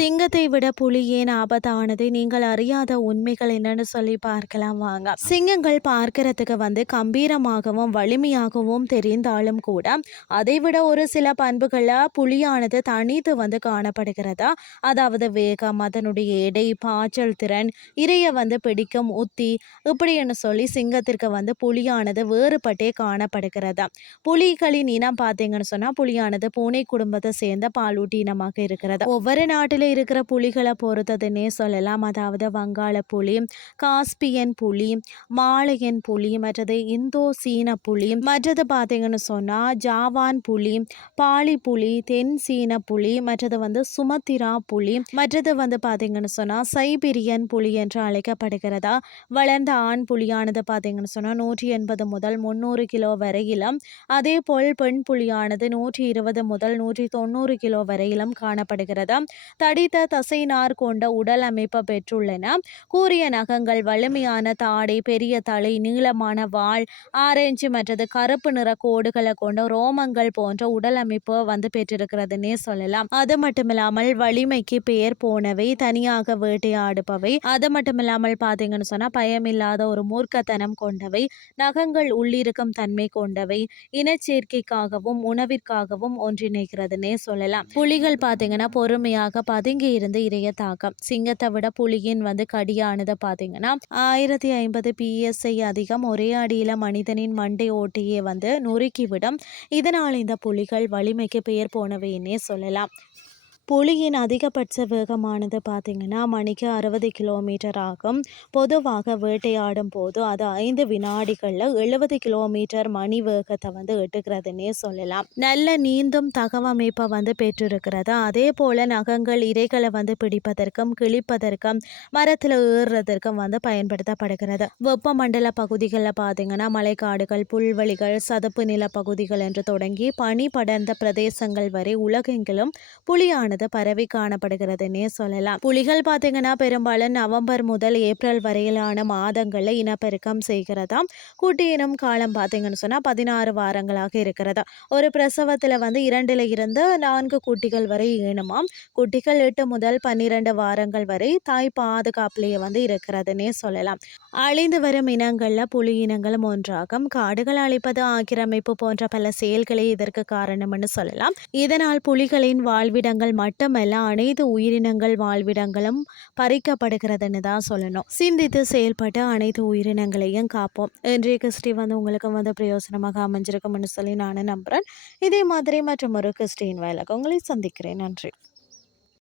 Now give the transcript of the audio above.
சிங்கத்தை விட புலி ஏன் ஆபத்தானது? நீங்கள் அறியாத உண்மைகள் என்னன்னு சொல்லி பார்க்கலாம் வாங்க. சிங்கங்கள் பார்க்கறதுக்கு வந்து கம்பீரமாகவும் வலிமையாகவும் தெரிந்தாலும் கூட அதைவிட ஒரு சில பண்புகளை புலியானது தனித்து வந்து காணப்படுகிறதா? அதாவது வேகம் அதனுடைய எடை பாய்ச்சல் திறன் இறைய வந்து பிடிக்கும் உத்தி இப்படின்னு சொல்லி சிங்கத்திற்கு வந்து புலியானது வேறுபட்டே காணப்படுகிறதா? புலிகளின் இனம் பார்த்தீங்கன்னு சொன்னா புலியானது பூனை குடும்பத்தை சேர்ந்த பாலூட்டி இனமாக இருக்கிறது. ஒவ்வொரு நாட்டிலே இருக்கிற புலிகளை பொறுத்ததுன்னே சொல்லலாம். அதாவது வங்காள புலி காஸ்பியன் புலி மாலையன் புலி மற்றது இந்தோ சீன புலி. மற்றது பார்த்தீங்கன்னு சொன்னால் ஜாவான் புலி பாலி புலி தென் சீன புலி மற்றது வந்து சுமத்திரா புலி மற்றது வந்து பார்த்தீங்கன்னு சொன்னால் சைபீரியன் புலி என்று அழைக்கப்படுகிறதா? வளர்ந்த ஆண் புலியானது பார்த்தீங்கன்னு சொன்னால் நூற்றி எண்பது முதல் முந்நூறு கிலோ வரையிலும் அதே போல் பெண் புலியானது நூற்றி இருபது முதல் நூற்றி தொண்ணூறு கிலோ வரையிலும் காணப்படுகிறது? தடித்த தசைநார் கொண்ட உடல் அமைப்பு பெற்றுள்ளன. கூறிய நகங்கள் வலிமையான தாடை பெரிய தலை நீளமான வால் ஆரஞ்சு மற்றது கருப்பு நிற கோடுகளை கொண்ட ரோமங்கள் போன்ற உடல் அமைப்பு வந்து பெற்றிருக்கிறதுன்னே சொல்லலாம். அது மட்டுமில்லாமல் வலிமைக்கு பெயர் போனவை தனியாக வேட்டையாடுபவை. அது மட்டுமில்லாமல் பார்த்தீங்கன்னு சொன்னா பயமில்லாத ஒரு மூர்க்கத்தனம் கொண்டவை நகங்கள் உள்ளிருக்கும் தன்மை கொண்டவை இனச்சேர்க்கைக்காகவும் உணவிற்காகவும் ஒன்றிணைக்கிறதுனே சொல்லலாம். புலிகள் பார்த்தீங்கன்னா பொறுமையாக பதுங்கி இருந்து இரைய தாக்கம் சிங்கத்தை விட புலியின் வந்து கடியானது பார்த்தீங்கன்னா ஆயிரத்தி ஐம்பது பிஎஸ்ஐ அதிகம் ஒரே அடியில மனிதனின் மண்டை ஓட்டையே வந்து நொறுக்கிவிடும் இதனால் இந்த புலிகள் வலிமைக்கு பெயர் போனவைன்னே சொல்லலாம். புலியின் அதிகபட்ச வேகமானது பார்த்திங்கன்னா மணிக்கு அறுபது கிலோமீட்டர் ஆகும். பொதுவாக வேட்டையாடும் போது அது ஐந்து வினாடிகளில் எழுபது கிலோமீட்டர் மணி வேகத்தை வந்து எட்டுக்கிறதுன்னே சொல்லலாம். நல்ல நீந்தும் தகவமைப்பை வந்து பெற்றிருக்கிறது. அதே போல் நகங்கள் இறைகளை வந்து பிடிப்பதற்கும் கிழிப்பதற்கும் மரத்தில் ஏறுறதற்கும் வந்து பயன்படுத்தப்படுகிறது. வெப்பமண்டல பகுதிகளில் பார்த்தீங்கன்னா மலைக்காடுகள் புல்வெளிகள் சதுப்பு நில பகுதிகள் என்று தொடங்கி பனி படர்ந்த பிரதேசங்கள் வரை உலகெங்கிலும் புலியானது பரவி காணப்படுகிறதுன்னே சொல்லலாம். புலிகள் பார்த்தீங்கன்னா பெரும்பாலும் நவம்பர் முதல் ஏப்ரல் வரையிலான மாதங்களில் இனப்பெருக்கம் செய்கிறதாம். குட்டி இனம் காலம் பார்த்தீங்கன்னு சொன்னால் பதினாறு வாரங்களாக இருக்கிறதா ஒரு பிரசவத்தில் வந்து இரண்டுல இருந்து நான்கு குட்டிகள் வரை ஈணுமாம் குட்டிகள் எட்டு முதல் பன்னிரண்டு வாரங்கள் வரை தாய் பாதுகாப்புலேயே வந்து இருக்கிறதுனே சொல்லலாம். அழிந்து வரும் இனங்களில் புலி இனங்களும் ஒன்றாகும். காடுகள் அழிப்பது ஆக்கிரமிப்பு போன்ற பல செயல்களே இதற்கு காரணம்னு சொல்லலாம். இதனால் புலிகளின் வாழ்விடங்கள் மட்டுமல்ல அனைத்து உயிரினங்கள் வாழ்விடங்களும் பறிக்கப்படுகிறதுன்னு தான் சொல்லணும். சிந்தித்து செயல்பட்டு அனைத்து உயிரினங்களையும் காப்போம். இன்றைய கிறிஸ்டி வந்து உங்களுக்கு வந்து பிரயோசனமாக அமைஞ்சிருக்கும்னு சொல்லி நான் நம்புகிறேன் இதே மாதிரி மற்றும் ஒரு கிறிஸ்டின் வேலைக்கு உங்களை சந்திக்கிறேன். நன்றி.